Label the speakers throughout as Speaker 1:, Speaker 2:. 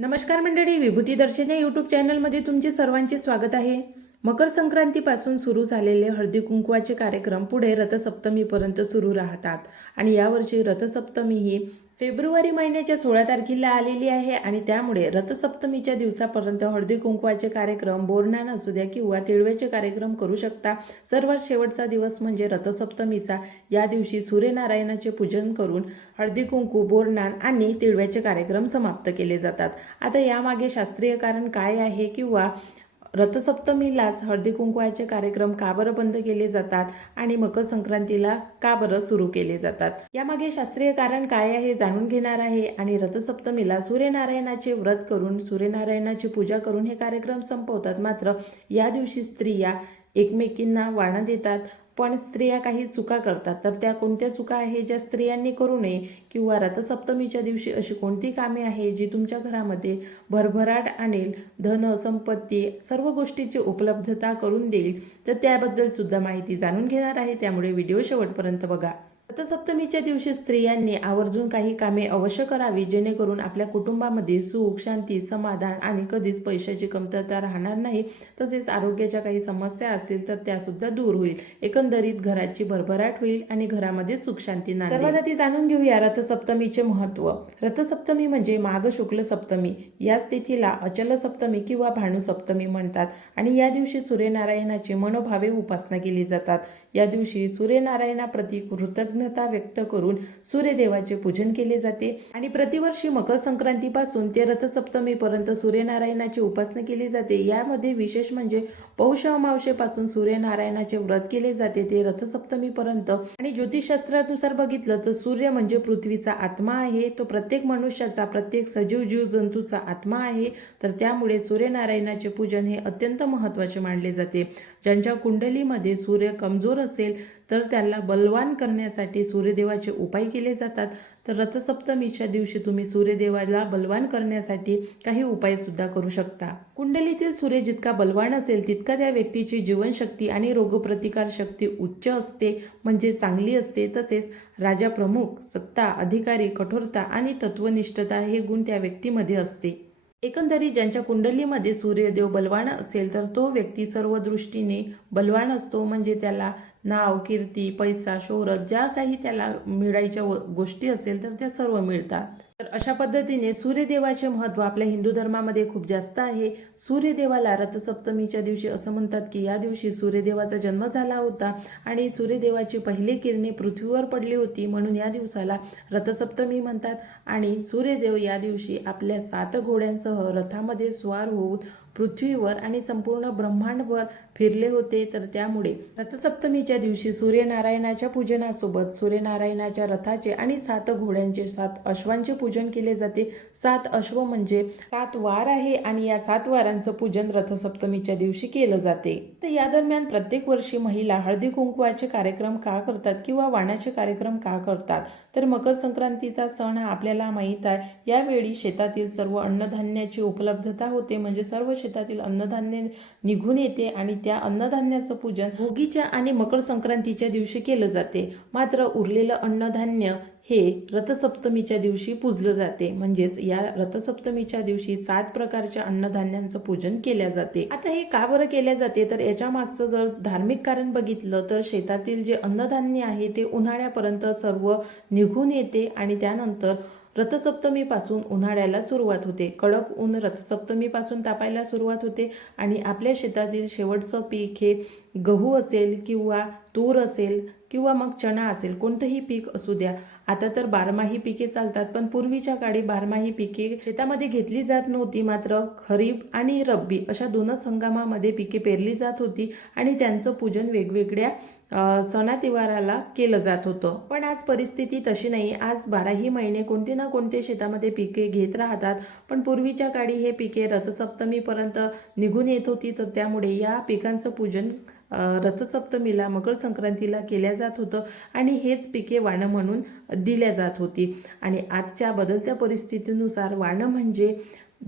Speaker 1: नमस्कार मंडळी विभूती दर्शन या यूट्यूब चॅनलमध्ये तुमचे सर्वांचे स्वागत आहे. मकर संक्रांतीपासून सुरू झालेले हळदी कुंकवाचे कार्यक्रम पुढे रथसप्तमीपर्यंत सुरू राहतात आणि यावर्षी रथसप्तमी ही फेब्रुवारी महिन्याच्या सोळा तारखेला आलेली आहे आणि त्यामुळे रथसप्तमीच्या दिवसापर्यंत हळदी कुंकवाचे कार्यक्रम बोरनान असू द्या किंवा तिळवेचे कार्यक्रम करू शकता. सर्वात शेवटचा दिवस म्हणजे रथसप्तमीचा. या दिवशी सूर्यनारायणाचे पूजन करून हळदी कुंकू बोरनान आणि तिळव्याचे कार्यक्रम समाप्त केले जातात. आता यामागे शास्त्रीय कारण काय आहे किंवा रथसप्तमीलाच हळदी कुंकवाचे कार्यक्रम का बरं बंद केले जातात आणि मकर संक्रांतीला का बरं सुरू केले जातात? यामागे शास्त्रीय कारण काय आहे जाणून घेणार आहे आणि रथसप्तमीला सूर्यनारायणाचे व्रत करून सूर्यनारायणाची पूजा करून हे कार्यक्रम संपवतात. मात्र या दिवशी स्त्रिया एकमेकींना वाणं देतात. पण स्त्रिया काही चुका करतात. तर त्या कोणत्या चुका आहे ज्या स्त्रियांनी करू नये किंवा रथसप्तमीच्या दिवशी अशी कोणती कामे आहे जी तुमच्या घरामध्ये भरभराट आणेल धन संपत्ती सर्व गोष्टीची उपलब्धता करून देईल तर त्याबद्दल सुद्धा माहिती जाणून घेणार आहे. त्यामुळे व्हिडिओ शेवटपर्यंत बघा. रथसप्तमीच्या दिवशी स्त्रियांनी आवर्जून काही कामे अवश्य करावी जेणेकरून आपल्या कुटुंबामध्ये सुख शांती समाधान आणि कधीच पैशाची कमतरता राहणार नाही. तसेच आरोग्याच्या काही समस्या असतील तर त्या सुद्धा दूर होईल. एकंदरीत घराची भरभराट होईल आणि घरामध्ये सुख शांती नाही सर्वात आधी जाणून घेऊया रथसप्तमीचे महत्त्व रथसप्तमी म्हणजे माघ शुक्ल सप्तमी. याच तिथीला अचल सप्तमी किंवा भानुसप्तमी म्हणतात आणि या दिवशी सूर्यनारायणाची मनोभावे उपासना केली जातात. या दिवशी सूर्यनारायणाप्रती कृतज्ञता व्यक्त करून सूर्यदेवाचे पूजन केले जाते. आणि प्रतिवर्षी मकर संक्रांतीपासून ते रथसप्तमीपर्यंत सूर्यनारायणाची उपासना केली जाते. यामध्ये विशेष म्हणजे पौष अमावशेपासून सूर्यनारायणाचे व्रत केले जाते. ते रथसप्तमीपर्यंत. आणि ज्योतिषशास्त्रानुसार बघितलं तर सूर्य म्हणजे पृथ्वीचा आत्मा आहे. तो प्रत्येक मनुष्याचा प्रत्येक सजीव जीव जंतूचा आत्मा आहे. तर त्यामुळे सूर्यनारायणाचे पूजन हे अत्यंत महत्त्वाचे मानले जाते. ज्यांच्या कुंडलीमध्ये सूर्य कमजोर असेल तर त्याला बलवान करण्यासाठी सूर्यदेवाचे उपाय केले जातात. तर रथसप्तमीच्या दिवशी तुम्ही सूर्यदेवाला बलवान करण्यासाठी काही उपायसुद्धा करू शकता. कुंडलीतील सूर्य जितका बलवान असेल तितका त्या व्यक्तीची जीवनशक्ती आणि रोगप्रतिकार शक्ती उच्च असते म्हणजे चांगली असते. तसेच राजा प्रमुख सत्ता अधिकारी कठोरता आणि तत्वनिष्ठता हे गुण त्या व्यक्तीमध्ये असते. एकंदरीत ज्यांच्या कुंडलीमध्ये सूर्यदेव बलवान असेल तर तो व्यक्ती सर्व दृष्टीने बलवान असतो म्हणजे त्याला नाव कीर्ती पैसा शोहरत ज्या काही त्याला मिळायच्या व- गोष्टी असेल तर त्या सर्व मिळतात. तर अशा पद्धतीने सूर्यदेवाचे महत्त्व आपल्या हिंदू धर्मामध्ये खूप जास्त आहे. सूर्यदेवाला रथसप्तमीच्या दिवशी असं म्हणतात की या दिवशी सूर्यदेवाचा जन्म झाला होता आणि सूर्यदेवाची पहिली किरणे पृथ्वीवर पडली होती म्हणून या दिवसाला रथसप्तमी म्हणतात. आणि सूर्यदेव या दिवशी आपल्या सात घोड्यांसह रथामध्ये स्वार होऊन पृथ्वीवर आणि संपूर्ण ब्रह्मांडभर फिरले होते तर त्यामुळे रथसप्तमीच्या दिवशी सूर्यनारायणाच्या पूजनासोबत सूर्यनारायणाच्या रथाचे आणि सात घोड्यांचे सात अश्वांचे पूजन केले जाते. सात अश्व म्हणजे सात वार आहे आणि या सात वारांचं पूजन रथसप्तमीच्या दिवशी केलं जाते. तर या दरम्यान प्रत्येक वर्षी महिला हळदी कुंकवाचे कार्यक्रम का करतात किंवा वाणाचे कार्यक्रम का करतात? तर मकर संक्रांतीचा सण हा आपल्याला माहीत आहे. यावेळी शेतातील सर्व अन्नधान्याची उपलब्धता होते. म्हणजे सर्व शेतातील अन्नधान्य निघून येते आणि त्या अन्नधान्याचं पूजन भोगीच्या आणि मकर संक्रांतीच्या दिवशी केलं जाते. मात्र उरलेलं अन्नधान्य हे रथसप्तमीच्या दिवशी पूजलं जाते. म्हणजेच या रथसप्तमीच्या दिवशी सात प्रकारच्या अन्नधान्यांचं पूजन केल्या जाते. आता हे का बरं केल्या जाते? तर याच्या मागचं जर धार्मिक कारण बघितलं तर शेतातील जे अन्नधान्य आहे ते उन्हाळ्यापर्यंत सर्व निघून येते आणि त्यानंतर रथसप्तमीपासून उन्हाळ्याला सुरुवात होते. कडक ऊन रथसप्तमीपासून तापायला सुरुवात होते आणि आपल्या शेतातील शेवटचं पीक हे गहू असेल किंवा तूर असेल किंवा मग चणा असेल कोणतंही पीक असू द्या. आता तर बारमाही पिके चालतात पण पूर्वीच्या काळी बारमाही पिके शेतामध्ये घेतली जात नव्हती मात्र खरीप आणि रब्बी अशा दोनच हंगामामध्ये पिके पेरली जात होती आणि त्यांचं पूजन वेगवेगळ्या सणातिवाराला केलं जात होतं. पण आज परिस्थिती तशी नाही. आज बाराही महिने कोणते ना कोणते शेतामध्ये पिके घेत राहतात पण पूर्वीच्या काळी हे पिके रथसप्तमीपर्यंत निघून येत होती तर त्यामुळे या पिकांचं पूजन रथसप्तमीला मकर संक्रांतीला केल्या जात होतं आणि हेच पिके वाणं म्हणून दिल्या जात होती. आणि आजच्या बदलत्या परिस्थितीनुसार वाणं म्हणजे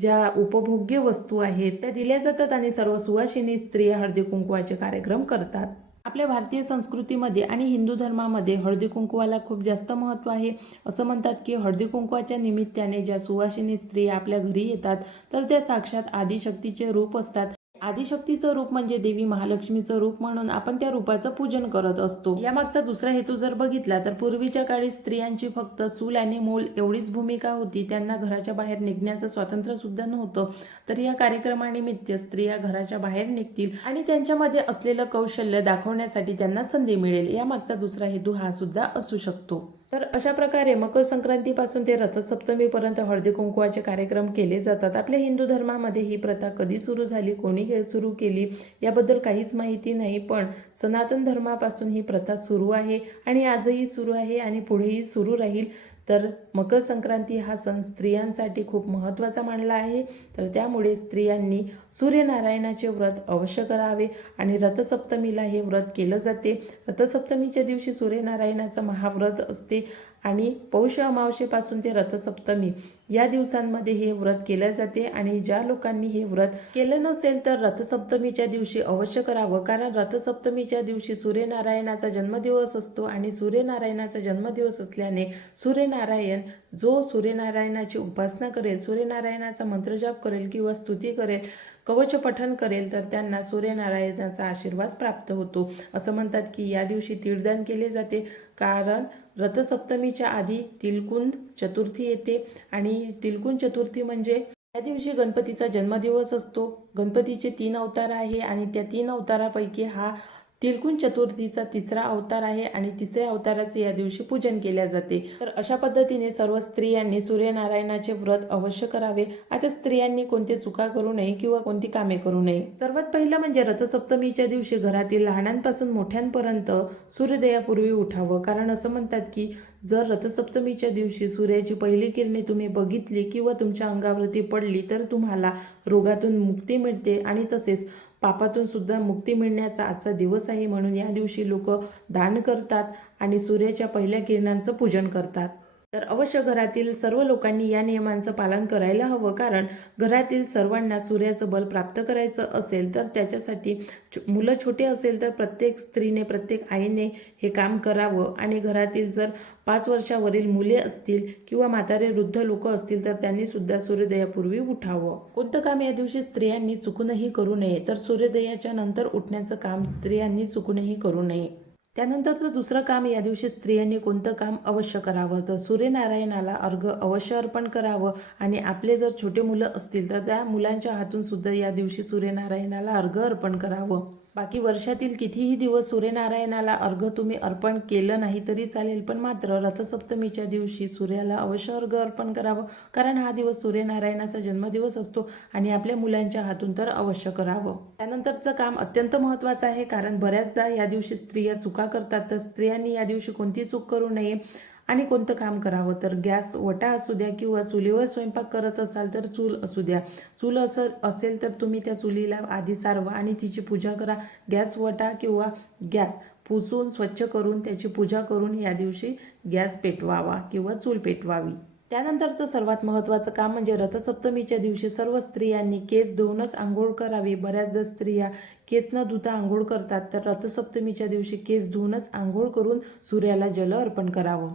Speaker 1: ज्या उपभोग्य वस्तू आहेत त्या दिल्या जातात आणि सर्व सुवासिनी स्त्रिया हळदी कुंकवाचे कार्यक्रम करतात. आपल्या भारतीय संस्कृतीमध्ये आणि हिंदू धर्मामध्ये हळदी कुंकवाला खूप जास्त महत्त्व आहे. असं म्हणतात की हळदी कुंकवाच्या निमित्ताने ज्या सुवासिनी स्त्रिया आपल्या घरी येतात तर त्या साक्षात आदिशक्तीचे रूप असतात. आदिशक्तीचं रूप म्हणजे देवी महालक्ष्मीचं रूप म्हणून आपण त्या रूपाचं पूजन करत असतो. यामागचा दुसरा हेतू जर बघितला तर पूर्वीच्या काळी स्त्रियांची फक्त चूल आणि मूल एवढीच भूमिका होती. त्यांना घराच्या बाहेर निघण्याचं स्वातंत्र्य सुद्धा नव्हतं. तर या कार्यक्रमानिमित्त स्त्रिया घराच्या बाहेर निघतील आणि त्यांच्यामध्ये असलेलं कौशल्य दाखवण्यासाठी त्यांना संधी मिळेल. यामागचा दुसरा हेतू हा सुद्धा असू शकतो. तर अशा प्रकारे मकर संक्रांतीपासून ते रथसप्तमीपर्यंत हळदी कुंकवाचे कार्यक्रम केले जातात. आपल्या हिंदू धर्मामध्ये ही प्रथा कधी सुरू झाली? कोणी सुरू केली? याबद्दल काहीच माहिती नाही पण सनातन धर्मापासून ही प्रथा सुरू आहे आणि आजही सुरू आहे आणि पुढेही सुरू राहील. तर मकर संक्रांती हा सण स्त्रियांसाठी खूप महत्त्वाचा मानला आहे. तर त्यामुळे स्त्रियांनी सूर्यनारायणाचे व्रत अवश्य करावे आणि रथसप्तमीला हे व्रत केलं जाते. रथसप्तमीच्या दिवशी सूर्यनारायणाचं महाव्रत असते. आणि पौष अमावशेपासून ते रथसप्तमी या दिवसांमध्ये हे व्रत केले जाते आणि ज्या लोकांनी हे व्रत केलं नसेल तर रथसप्तमीच्या दिवशी अवश्य करावं. कारण रथसप्तमीच्या दिवशी सूर्यनारायणाचा जन्मदिवस असतो आणि सूर्यनारायणाचा जन्मदिवस असल्याने सूर्यनारायण जो सूर्यनारायणाची उपासना करेल सूर्यनारायणाचा मंत्रजाप करेल किंवा स्तुती करेल कवच पठन करेल तर त्यांना सूर्यनारायणाचा आशीर्वाद प्राप्त होतो. असं म्हणतात की या दिवशी तीळदान केले जाते. कारण रथसप्तमीच्या आधी तिलकुंद चतुर्थी येते आणि तिलकुंद चतुर्थी म्हणजे या दिवशी गणपतीचा जन्मदिवस असतो. गणपतीचे तीन अवतार आहे आणि त्या तीन अवतारापैकी हा तिलकुण चतुर्थीचा तिसरा अवतार आहे आणि तिसऱ्या अवताराचे या दिवशी पूजन केले जाते. तर अशा पद्धतीने सर्व स्त्रियांनी सूर्यनारायणाचे व्रत अवश्य करावे. आता स्त्रियांनी कोणते चुका करू नये किंवा कोणती कामे करू नये. सर्वात पहिलं म्हणजे रथसप्तमीच्या दिवशी घरातील लहानांपासून मोठ्यांपर्यंत सूर्योदयापूर्वी उठावं. कारण असं म्हणतात की जर रथसप्तमीच्या दिवशी सूर्याची पहिली किरणे तुम्ही बघितली किंवा तुमच्या अंगावरती पडली तर तुम्हाला रोगातून मुक्ती मिळते आणि तसेच पापातून सुद्धा मुक्ती मिळण्याचा आजचा दिवस आहे. म्हणून या दिवशी लोक दान करतात आणि सूर्याच्या पहिल्या किरणांचं पूजन करतात. तर अवश्य घरातील सर्व लोकांनी या नियमांचं पालन करायला हवं कारण घरातील सर्वांना सूर्याचं बल प्राप्त करायचं असेल तर त्याच्यासाठी मुलं छोटे असेल तर प्रत्येक स्त्रीने प्रत्येक आईने हे काम करावं. आणि घरातील जर पाच वर्षावरील मुले असतील किंवा म्हातारे वृद्ध लोक असतील तर त्यांनी सुद्धा सूर्योदयापूर्वी उठावं. कोणतं काम या दिवशी स्त्रियांनी चुकूनही करू नये? तर सूर्योदयाच्या नंतर उठण्याचं काम स्त्रियांनी चुकूनही करू नये. त्यानंतरचं दुसरं काम या दिवशी स्त्रियांनी कोणतं काम अवश्य करावं? तर सूर्यनारायणाला अर्घ अवश्य अर्पण करावं आणि आपले जर छोटे मुलं असतील तर त्या मुलांच्या हातून सुद्धा या दिवशी सूर्यनारायणाला अर्घ अर्पण करावं. बाकी वर्षातील कितीही दिवस सूर्यनारायणाला अर्घ तुम्ही अर्पण केलं नाही तरी चालेल पण मात्र रथसप्तमीच्या दिवशी सूर्याला अवश्य अर्घ अर्पण करावं कारण हा दिवस सूर्यनारायणाचा जन्मदिवस असतो आणि आपल्या मुलांच्या हातून तर अवश्य करावं. त्यानंतरचं काम अत्यंत महत्त्वाचं आहे कारण बऱ्याचदा या दिवशी स्त्रिया चुका करतात तर स्त्रियांनी या दिवशी कोणती चूक करू नये आणि कोणतं काम करावं? तर गॅस वटा असू द्या किंवा चुलीवर स्वयंपाक करत असाल तर चूल असू द्या. चूल असं असेल तर तुम्ही त्या चुलीला आधी सारवा आणि तिची पूजा करा. गॅस वटा किंवा गॅस पुसून स्वच्छ करून त्याची पूजा करून या दिवशी गॅस पेटवावा किंवा चूल पेटवावी. त्यानंतरचं सर्वात महत्त्वाचं काम म्हणजे रथसप्तमीच्या दिवशी सर्व स्त्रियांनी केस धुवूनच आंघोळ करावी. बऱ्याचदा स्त्रिया केस न धुता आंघोळ करतात तर रथसप्तमीच्या दिवशी केस धुवूनच आंघोळ करून सूर्याला जल अर्पण करावं.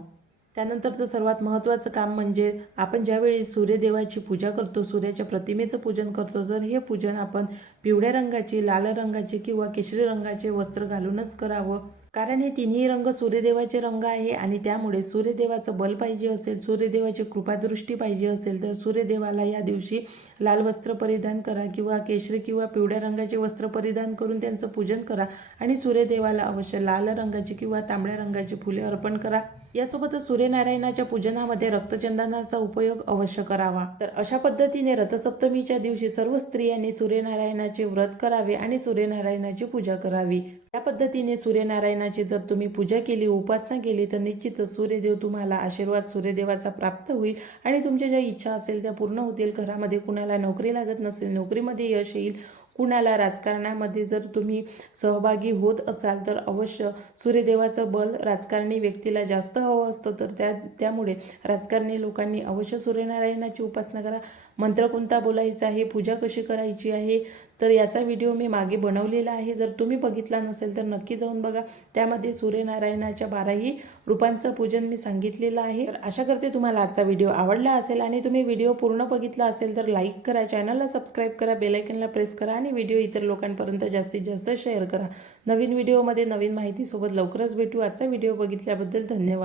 Speaker 1: त्यानंतरचं सर्वात महत्त्वाचं काम म्हणजे आपण ज्यावेळी सूर्यदेवाची पूजा करतो सूर्याच्या प्रतिमेचं पूजन करतो तर हे पूजन आपण पिवळ्या रंगाचे लाल रंगाचे किंवा केशरी रंगाचे वस्त्र घालूनच करावं. कारण हे तिन्ही रंग सूर्यदेवाचे रंग आहे आणि त्यामुळे सूर्यदेवाचं बल पाहिजे असेल सूर्यदेवाची कृपादृष्टी पाहिजे असेल तर सूर्यदेवाला या दिवशी लाल वस्त्र परिधान करा किंवा केशरी किंवा पिवळ्या रंगाचे वस्त्र परिधान करून त्यांचं पूजन करा आणि सूर्यदेवाला अवश्य लाल रंगाची किंवा तांबड्या रंगाची फुले अर्पण करा. यासोबतच सूर्यनारायणाच्या पूजनामध्ये रक्तचंदनाचा उपयोग अवश्य करावा. तर अशा पद्धतीने रथसप्तमीच्या दिवशी सर्व स्त्रियांनी सूर्यनारायणाचे व्रत करावे आणि सूर्यनारायणाची पूजा करावी. या पद्धतीने सूर्यनारायणाची जर तुम्ही पूजा केली उपासना केली तर निश्चितच सूर्यदेव तुम्हाला आशीर्वाद सूर्यदेवाचा प्राप्त होईल आणि तुमच्या ज्या इच्छा असेल त्या पूर्ण होतील. घरामध्ये कुणाला नोकरी लागत नसेल नोकरीमध्ये यश येईल कुणाला राजकारणामध्ये जर तुम्ही सहभागी होत असाल तर अवश्य सूर्यदेवाचं बल राजकारणी व्यक्तीला जास्त हवं असतं. तर त्या त्यामुळे राजकारणी लोकांनी अवश्य सूर्यनारायणाची उपासना करा. मंत्र कोणता बोलायचा आहे? पूजा कशी करायची आहे? तर याचा व्हिडिओ मी मागे बनवलेला आहे. जर तुम्ही बघितला नसेल तर नक्की जाऊन बघा. त्यामध्ये सूर्यनारायणाच्या बाराही रूपांचं पूजन मी सांगितलेलं आहे. तर आशा करते तुम्हाला आजचा व्हिडिओ आवडला असेल आणि तुम्ही व्हिडिओ पूर्ण बघितला असेल तर लाईक करा चॅनलला सबस्क्राईब करा बेलायकनला प्रेस करा आणि व्हिडिओ इतर लोकांपर्यंत जास्तीत जास्त शेअर करा. नवीन व्हिडिओमध्ये नवीन माहितीसोबत लवकरच भेटू. आजचा व्हिडिओ बघितल्याबद्दल धन्यवाद.